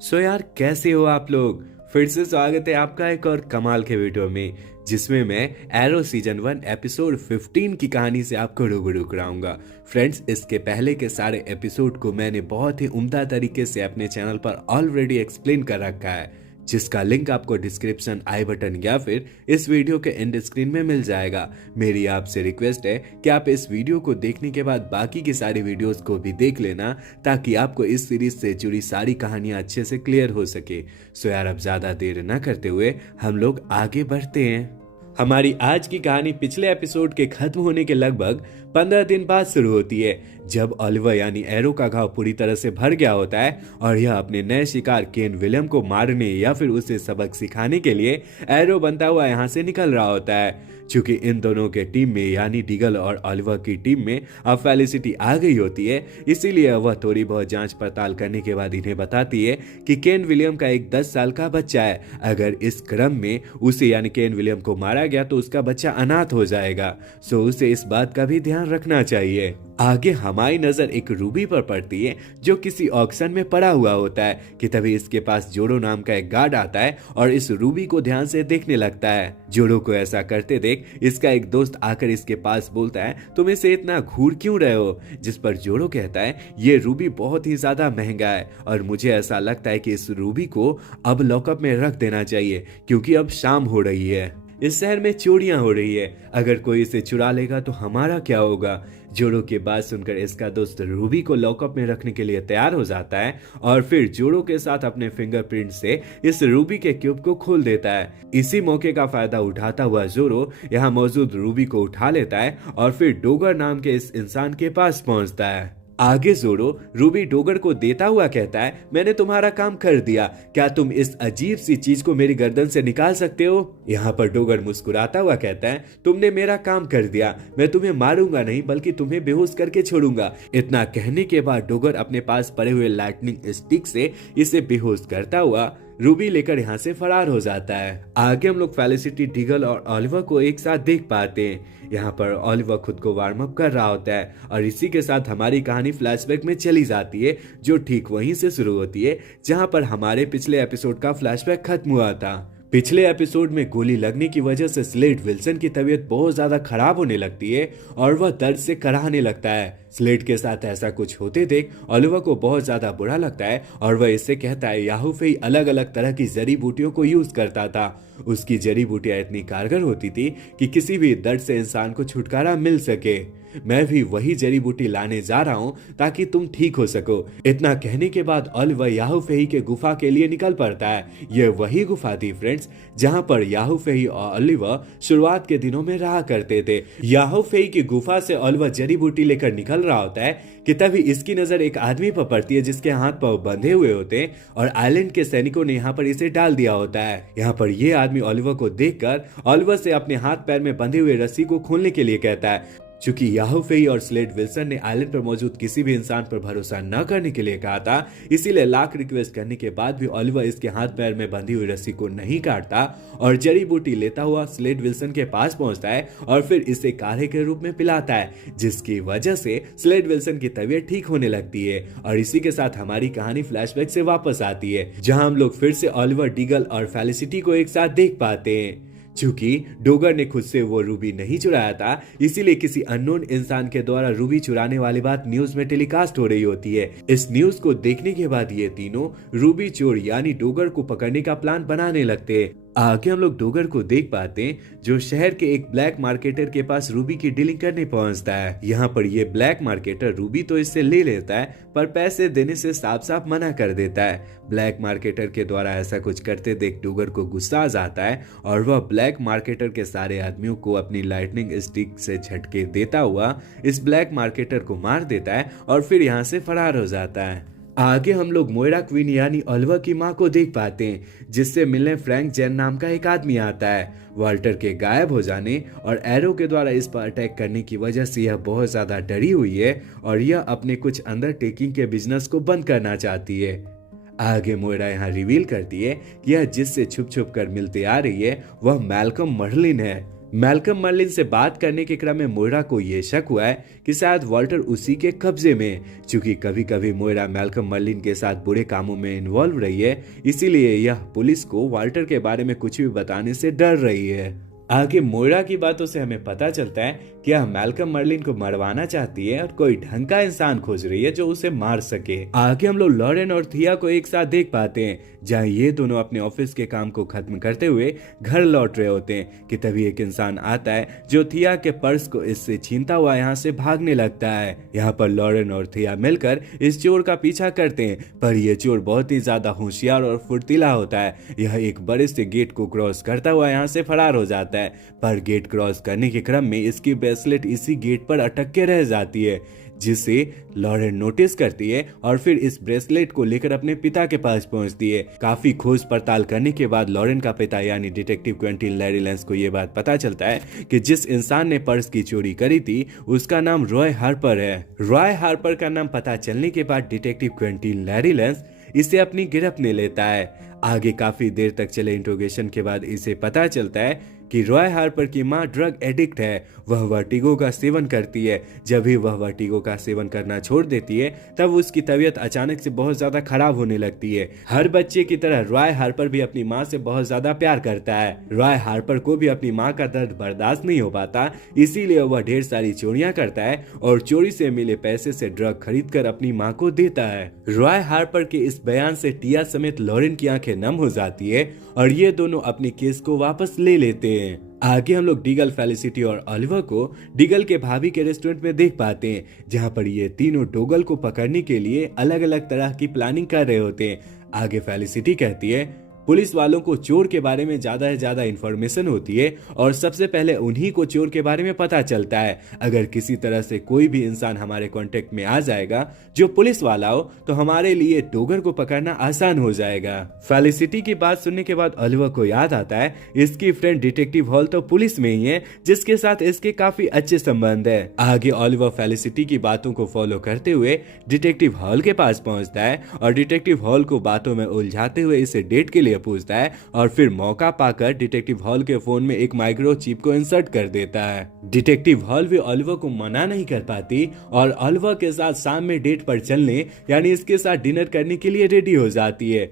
सो यार कैसे हो आप लोग। फिर से स्वागत है आपका एक और कमाल के वीडियो में जिसमें मैं एरो सीजन 1 एपिसोड 15 की कहानी से आपको रूबरू कराऊंगा। फ्रेंड्स, इसके पहले के सारे एपिसोड को मैंने बहुत ही उम्दा तरीके से अपने चैनल पर ऑलरेडी एक्सप्लेन कर रखा है, जिसका लिंक आपको डिस्क्रिप्शन आई बटन या फिर इस वीडियो के एंड स्क्रीन में मिल जाएगा। मेरी आपसे रिक्वेस्ट है कि आप इस वीडियो को देखने के बाद बाकी की सारी वीडियोस को भी देख लेना, ताकि आपको इस सीरीज से जुड़ी सारी कहानियां अच्छे से क्लियर हो सके। सो यार, अब ज्यादा देर न करते हुए हम लोग आगे बढ़ते हैं। हमारी आज की कहानी पिछले एपिसोड के खत्म होने के लगभग 15 दिन बाद शुरू होती है, जब ऑलिवर यानी एरो का घाव पूरी तरह से भर गया होता है और यह अपने नए शिकार केन विलियम को मारने या फिर उसे सबक सिखाने के लिए एरो बनता हुआ यहाँ से निकल रहा होता है। चूंकि इन दोनों के टीम में यानी डीगल और ऑलिवर की टीम में अब फेलिसिटी आ गई होती है, इसीलिए वह थोड़ी बहुत जांच पड़ताल करने के बाद इन्हें बताती है कि केन विलियम का एक 10 साल का बच्चा है। अगर इस क्रम में उसे यानी केन विलियम को मारा गया तो उसका बच्चा अनाथ हो जाएगा। सो उसे इस बात का भी ध्यान रखना चाहिए। आगे हमारी नजर एक रूबी पर पड़ती है जो किसी ऑक्शन में पड़ा हुआ होता है कि तभी इसके पास जोड़ो नाम का एक गार्ड आता है और इस रूबी को ध्यान से देखने लगता है। जोड़ो को ऐसा करते देख इसका एक दोस्त आकर इसके पास बोलता है, तुम इसे इतना घूर क्यों रहे हो? जिस पर जोड़ो कहता है, ये रूबी बहुत ही ज्यादा महंगा है और मुझे ऐसा लगता है कि इस रूबी को अब लॉकअप में रख देना चाहिए, क्योंकि अब शाम हो रही है। इस शहर में चोरियां हो रही है, अगर कोई इसे चुरा लेगा तो हमारा क्या होगा? जोड़ो की बात सुनकर इसका दोस्त रूबी को लॉकअप में रखने के लिए तैयार हो जाता है और फिर जोड़ो के साथ अपने फिंगरप्रिंट से इस रूबी के क्यूब को खोल देता है। इसी मौके का फायदा उठाता हुआ जोड़ो यहाँ मौजूद रूबी को उठा लेता है और फिर डोगर नाम के इस इंसान के पास पहुंचता है। आगे जोड़ो रूबी डोगर को देता हुआ कहता है, मैंने तुम्हारा काम कर दिया, क्या तुम इस अजीब सी चीज को मेरी गर्दन से निकाल सकते हो? यहाँ पर डोगर मुस्कुराता हुआ कहता है, तुमने मेरा काम कर दिया, मैं तुम्हें मारूंगा नहीं बल्कि तुम्हें बेहोश करके छोड़ूंगा। इतना कहने के बाद डोगर अपने पास पड़े हुए लाइटनिंग स्टिक से इसे बेहोश करता हुआ रूबी लेकर यहाँ से फरार हो जाता है। आगे हम लोग फेलिसिटी, डीगल और ऑलिवर को एक साथ देख पाते हैं। यहाँ पर ऑलिवर खुद को वार्म अप कर रहा होता है और इसी के साथ हमारी कहानी फ्लैशबैक में चली जाती है, जो ठीक वहीं से शुरू होती है जहाँ पर हमारे पिछले एपिसोड का फ्लैशबैक खत्म हुआ था। पिछले एपिसोड में गोली लगने की वजह से स्लेड विल्सन की तबीयत बहुत ज्यादा खराब होने लगती है और वह दर्द से कराहने लगता है। स्लेड के साथ ऐसा कुछ होते देख ऑलिवर को बहुत ज्यादा बुरा लगता है और वह इससे कहता है, याहू फेई अलग अलग तरह की जड़ी बूटियों को यूज करता था। उसकी जड़ी बूटियां इतनी कारगर होती थी कि किसी भी दर्द से इंसान को छुटकारा मिल सके। मैं भी वही जड़ी बूटी लाने जा रहा हूँ ताकि तुम ठीक हो सको। इतना कहने के बाद ऑलिवर याहू फेही के गुफा के लिए निकल पड़ता है। यह वही गुफा थी फ्रेंड्स, जहाँ पर याहू फेही और ऑलिवर शुरुआत के दिनों में रहा करते थे। याहू फेही की गुफा से ऑलिवर जड़ी बूटी लेकर निकल रहा होता है कि तभी इसकी नजर एक आदमी पर पड़ती है जिसके हाथ पांव बंधे हुए होते हैं और आइलैंड के सैनिकों ने यहाँ पर इसे डाल दिया होता है। यहाँ पर यह आदमी ऑलिवर को देखकर ऑलिवर से अपने हाथ पैर में बंधे हुए रस्सी को खोलने के लिए कहता है। चूंकि याहू फेई और स्लेड विल्सन ने आइलैंड पर मौजूद किसी भी इंसान पर भरोसा न करने के लिए कहा था, इसीलिए लाख रिक्वेस्ट करने के बाद भी ऑलिवर इसके हाथ पैर में बंधी हुई रस्सी को नहीं काटता और जड़ी बूटी लेता हुआ स्लेड विल्सन के पास पहुंचता है और फिर इसे काढ़े के रूप में पिलाता है, जिसकी वजह से स्लेड विल्सन की तबीयत ठीक होने लगती है। और इसी के साथ हमारी कहानी फ्लैशबैक से वापस आती है, जहां हम लोग फिर से ऑलिवर, डीगल और फेलिसिटी को एक साथ देख पाते हैं। चूंकि डोगर ने खुद से वो रूबी नहीं चुराया था, इसीलिए किसी अननोन इंसान के द्वारा रूबी चुराने वाली बात न्यूज में टेलीकास्ट हो रही होती है। इस न्यूज को देखने के बाद ये तीनों रूबी चोर यानी डोगर को पकड़ने का प्लान बनाने लगते हैं। आगे हम लोग डोगर को देख पाते हैं जो शहर के एक ब्लैक मार्केटर के पास रूबी की डीलिंग करने पहुंचता है। यहाँ पर ये ब्लैक मार्केटर रूबी तो इससे ले लेता है, पर पैसे देने से साफ साफ मना कर देता है। ब्लैक मार्केटर के द्वारा ऐसा कुछ करते देख डोगर को गुस्सा आ जाता है और वह ब्लैक मार्केटर के सारे आदमियों को अपनी लाइटनिंग स्टिक से झटके देता हुआ इस ब्लैक मार्केटर को मार देता है और फिर यहाँ से फरार हो जाता है। आगे हम लोग मोइरा क्वीन यानी ऑलिवर की मां को देख पाते हैं, जिससे मिलने फ्रैंक जेन नाम का एक आदमी आता है। वाल्टर के गायब हो जाने और एरो के द्वारा इस पर अटैक करने की वजह से यह बहुत ज्यादा डरी हुई है और यह अपने कुछ अंडरटेकिंग के बिजनेस को बंद करना चाहती है। आगे मोइरा यहाँ रिवील करती है कि यह जिससे छुप छुप कर मिलते आ रही है वह मैल्कम मर्लिन है। मैल्कम मर्लिन से बात करने के क्रम में मोइरा को यह शक हुआ है कि शायद वॉल्टर उसी के कब्जे में है। चूंकि कभी कभी मोइरा मैल्कम मर्लिन के साथ बुरे कामों में इन्वॉल्व रही है, इसीलिए यह पुलिस को वॉल्टर के बारे में कुछ भी बताने से डर रही है। आगे मोइरा की बातों से हमें पता चलता है कि यह मैल्कम मर्लिन को मरवाना चाहती है और कोई ढंग का इंसान खोज रही है जो उसे मार सके। आगे हम लोग लॉरेन और थिया को एक साथ देख पाते हैं, जहां ये दोनों अपने ऑफिस के काम को खत्म करते हुए घर लौट रहे होते हैं कि तभी एक इंसान आता है जो थिया के पर्स को इससे छीनता हुआ यहाँ से भागने लगता है। यहाँ पर लॉरेन और थिया मिलकर इस चोर का पीछा करते हैं, पर यह चोर बहुत ही ज्यादा होशियार और फुर्तीला होता है। यह एक बड़े से गेट को क्रॉस करता हुआ यहाँ से फरार हो जाता है, पर गेट क्रॉस करने के क्रम में इसकी ब्रेसलेट इसी गेट पर अटक के रह जाती है, जिसे लॉरेन नोटिस करती है और फिर इस ब्रेसलेट को लेकर अपने पिता के पास पहुंचती है। काफी खोज पड़ताल करने के बाद लॉरेन का पिता यानी डिटेक्टिव क्विंटन लैरीलेंस को यह बात पता चलता है कि जिस इंसान ने पर्स की चोरी करी थी उसका नाम रॉय हार्पर है। रॉय हार्पर का नाम पता चलने के बाद डिटेक्टिव क्विंटन लैरीलेंस इसे अपनी गिरफ्त में लेता है। आगे काफी देर तक चले इंट्रोगेशन के बाद इसे पता चलता है कि रॉय हार्पर की मां ड्रग एडिक्ट है। वह वर्टिगो का सेवन करती है। जब भी वह वर्टिगो का सेवन करना छोड़ देती है तब उसकी तबीयत अचानक से बहुत ज्यादा खराब होने लगती है। हर बच्चे की तरह रॉय हार्पर भी अपनी मां से बहुत ज्यादा प्यार करता है। रॉय हार्पर को भी अपनी मां का दर्द बर्दाश्त नहीं हो पाता, इसीलिए वह ढेर सारी चोरियां करता है और चोरी से मिले पैसे से ड्रग खरीद कर अपनी मां को देता है। रॉय हार्पर के इस बयान से टिया समेत लॉरेन की आंखें नम हो जाती है और ये दोनों अपने केस को वापस ले लेते हैं। आगे हम लोग डिगल, फेलिसिटी और ऑलिवर को डिगल के भाभी के रेस्टोरेंट में देख पाते हैं, जहां पर ये तीनों डोगल को पकड़ने के लिए अलग अलग तरह की प्लानिंग कर रहे होते हैं। आगे फेलिसिटी कहती है पुलिस वालों को चोर के बारे में ज्यादा से ज्यादा इंफॉर्मेशन होती है और सबसे पहले उन्हीं को चोर के बारे में पता चलता है। अगर किसी तरह से कोई भी इंसान हमारे कांटेक्ट में आ जाएगा जो पुलिस वाला हो तो हमारे लिए डोगर को पकड़ना आसान हो जाएगा। फेलिसिटी की बात सुनने के बाद ऑलिवर को याद आता है इसकी फ्रेंड डिटेक्टिव हॉल तो पुलिस में ही है, जिसके साथ इसके काफी अच्छे संबंध है। आगे ऑलिवर फेलिसिटी की बातों को फॉलो करते हुए डिटेक्टिव हॉल के पास पहुंचता है और डिटेक्टिव हॉल को बातों में उलझाते हुए इसे डेट के लिए पूछता है और फिर मौका पाकर डिटेक्टिव हॉल के फोन में एक माइक्रो चिप को इंसर्ट कर देता है। डिटेक्टिव हॉल भी ऑलिवर को मना नहीं कर पाती और ऑलिवर के साथ शाम में डेट पर चलने यानी इसके साथ डिनर करने के लिए रेडी हो जाती है।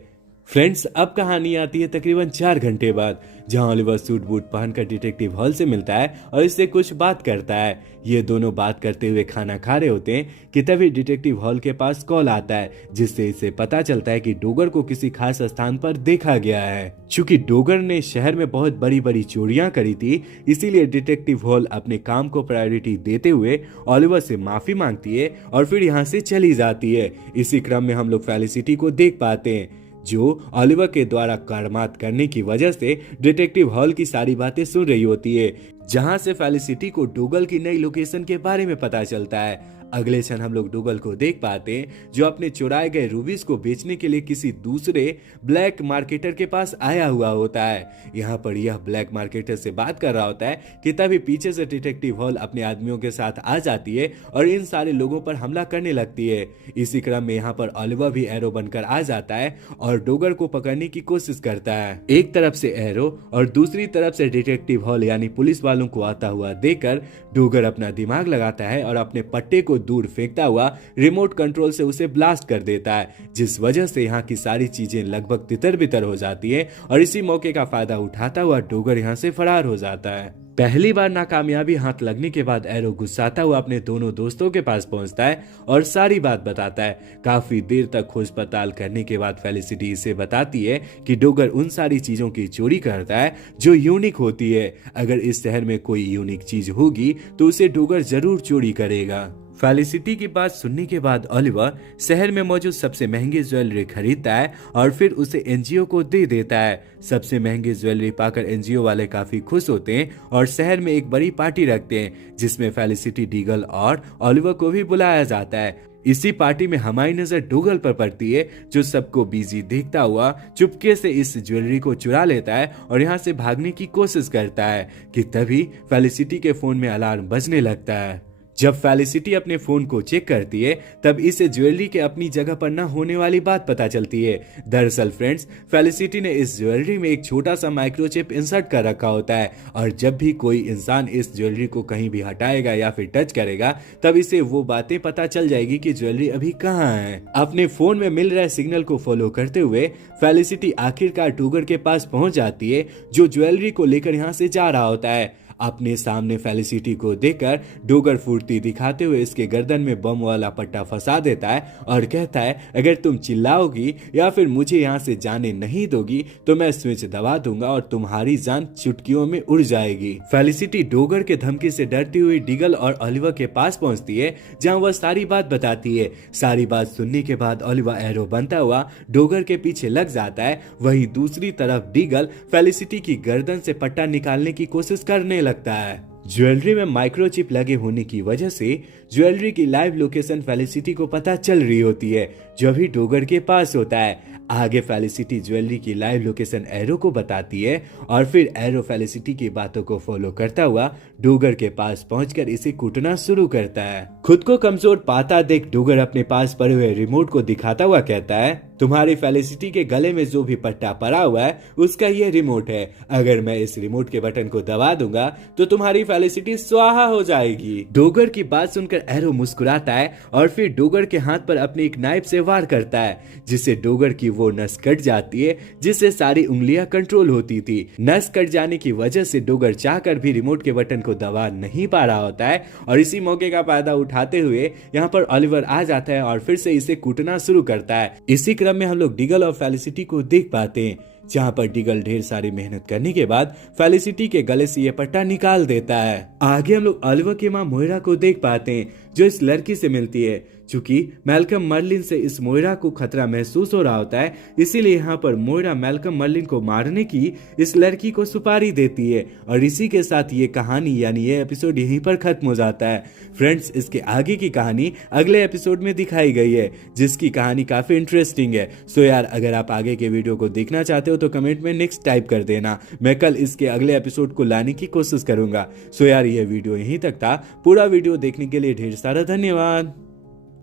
फ्रेंड्स, अब कहानी आती है तकरीबन 4 घंटे बाद, जहां ऑलिवर सूट बूट पहनकर डिटेक्टिव हॉल से मिलता है और इससे कुछ बात करता है। ये दोनों बात करते हुए खाना खा रहे होते हैं कि तभी डिटेक्टिव हॉल के पास कॉल आता है, जिससे इसे पता चलता है कि डोगर को किसी खास स्थान पर देखा गया है। चूंकि डोगर ने शहर में बहुत बड़ी बड़ी चोरियां करी थी, इसीलिए डिटेक्टिव हॉल अपने काम को प्रायोरिटी देते हुए ऑलिवर से माफी मांगती है और फिर यहाँ से चली जाती है। इसी क्रम में हम लोग फेलिसिटी को देख पाते हैं, जो ऑलिवर के द्वारा कर्मात करने की वजह से डिटेक्टिव हॉल की सारी बातें सुन रही होती है, जहां से फेलिसिटी को डोगल की नई लोकेशन के बारे में पता चलता है। अगले क्षण हम लोग डोगल को देख पाते हैं जो अपने चुराए गए रूबीज को बेचने के लिए किसी दूसरे ब्लैक मार्केटर के पास आया हुआ होता है। यहाँ पर यह ब्लैक मार्केटर से बात कर रहा होता है कि तभी पीछे से डिटेक्टिव हॉल अपने आदमियों के साथ आ जाती है और इन सारे लोगों पर हमला करने लगती है। इसी क्रम में यहाँ पर ऑलिवर भी एरो बनकर आ जाता है और डोगर को पकड़ने की कोशिश करता है। एक तरफ से एरो और दूसरी तरफ से डिटेक्टिव हॉल यानी पुलिस वालों को आता हुआ देखकर डोगर अपना दिमाग लगाता है और अपने पट्टे को दूर फेंकता हुआ रिमोट कंट्रोल से उसे ब्लास्ट कर देता है, जिस वजह से यहाँ की सारी चीजें लगभग तितर बितर हो जाती है और इसी मौके का फायदा उठाता हुआ डोगर यहाँ से फरार हो जाता है। पहली बार नाकामयाबी हाथ लगने के बाद एरो गुस्साता हुआ अपने दोनों दोस्तों के पास पहुंचता है और सारी बात बताता है। काफी देर तक खोज पड़ताल करने के बाद फेलिसिटी इसे बताती है कि डोगर उन सारी चीजों की चोरी करता है जो यूनिक होती है। अगर इस शहर में कोई यूनिक चीज होगी तो उसे डोगर जरूर चोरी करेगा। फेलिसिटी की बात सुनने के बाद ऑलिवर शहर में मौजूद सबसे महंगी ज्वेलरी खरीदता है और फिर उसे एनजीओ को दे देता है। सबसे महंगी ज्वेलरी पाकर एनजीओ वाले काफी खुश होते हैं और शहर में एक बड़ी पार्टी रखते हैं, जिसमें फेलिसिटी, डीगल और ऑलिवर को भी बुलाया जाता है। इसी पार्टी में हमारी नजर डोगल पर पड़ती है, जो सबको बिजी देखता हुआ चुपके से इस ज्वेलरी को चुरा लेता है और यहाँ से भागने की कोशिश करता है कि तभी फेलिसिटी के फोन में अलार्म बजने लगता है। जब फेलिसिटी अपने फोन को चेक करती है तब इसे ज्वेलरी के अपनी जगह पर न होने वाली बात पता चलती है। दरअसल फ्रेंड्स, फेलिसिटी ने इस ज्वेलरी में एक छोटा सा माइक्रोचिप इंसर्ट कर रखा होता है और जब भी कोई इंसान इस ज्वेलरी को कहीं भी हटाएगा या फिर टच करेगा तब इसे वो बातें पता चल जाएगी कि ज्वेलरी अभी कहाँ है। अपने फोन में मिल रहे सिग्नल को फॉलो करते हुए फेलिसिटी आखिरकार डोगर के पास पहुंच जाती है जो ज्वेलरी को लेकर यहाँ से जा रहा होता है। अपने सामने फेलिसिटी को देखकर डोगर फुर्ती दिखाते हुए इसके गर्दन में बम वाला पट्टा फंसा देता है और कहता है, अगर तुम चिल्लाओगी या फिर मुझे यहाँ से जाने नहीं दोगी तो मैं स्विच दबा दूंगा और तुम्हारी जान चुटकियों में उड़ जाएगी। फेलिसिटी डोगर के धमकी से डरती हुई डिगल और ओलिवर के पास पहुंचती है जहाँ वह सारी बात बताती है। सारी बात सुनने के बाद ओलिवर एरो बनता हुआ डोगर के पीछे लग जाता है। वहीं दूसरी तरफ डिगल फेलिसिटी की गर्दन से पट्टा निकालने की कोशिश करने लगता है। ज्वेलरी में माइक्रोचिप लगे होने की वजह से ज्वेलरी की लाइव लोकेशन फेलिसिटी को पता चल रही होती है जो अभी डोगर के पास होता है। आगे फेलिसिटी ज्वेलरी की लाइव लोकेशन एरो को बताती है और फिर एरो फेलिसिटी की बातों को फॉलो करता हुआ डोगर के पास पहुंचकर इसे कूटना शुरू करता है। खुद को कमजोर पाता देख डोगर अपने पास पड़े हुए रिमोट को दिखाता हुआ कहता है, तुम्हारी फेलिसिटी के गले में जो भी पट्टा पड़ा हुआ है उसका ये रिमोट है। अगर मैं इस रिमोट के बटन को दबा दूंगा तो तुम्हारी फेलिसिटी स्वाहा हो जाएगी। डोगर की बात सुनकर एरो मुस्कुराता है और फिर डोगर के हाथ पर अपनी एक नाइफ से वार करता है जिससे डोगर की वो नस कट जाती है जिससे सारी उंगलियां कंट्रोल होती थी। नस कट जाने की वजह से डोगर चाहकर भी रिमोट के बटन को दबा नहीं पा रहा होता है और इसी मौके का फायदा उठाते हुए यहाँ पर ओलिवर आ जाता है और फिर से इसे कूटना शुरू करता है। इसी क्रम में हम लोग डिगल और फेलिसिटी को देख पाते हैं जहाँ पर डिगल ढेर सारी मेहनत करने के बाद फेलिसिटी के गले से ये पट्टा निकाल देता है। आगे हम लोग ओलिवर की माँ मोइरा को देख पाते हैं जो इस लड़की से मिलती है। चूंकि मैल्कम मर्लिन से इस मोइरा को खतरा महसूस हो रहा होता है इसीलिए यहाँ पर मोइरा मैल्कम मर्लिन को मारने की इस लड़की को सुपारी देती है और इसी के साथ ये कहानी यानी ये एपिसोड यहीं पर खत्म हो जाता है। फ्रेंड्स, इसके आगे की कहानी अगले एपिसोड में दिखाई गई है जिसकी कहानी काफी इंटरेस्टिंग है। सो यार, अगर आप आगे के वीडियो को देखना चाहते हो तो कमेंट में नेक्स्ट टाइप कर देना। मैं कल इसके अगले एपिसोड को लाने की कोशिश करूंगा। सो यार, ये वीडियो यहीं तक था। पूरा वीडियो देखने के लिए ढेर सारा धन्यवाद।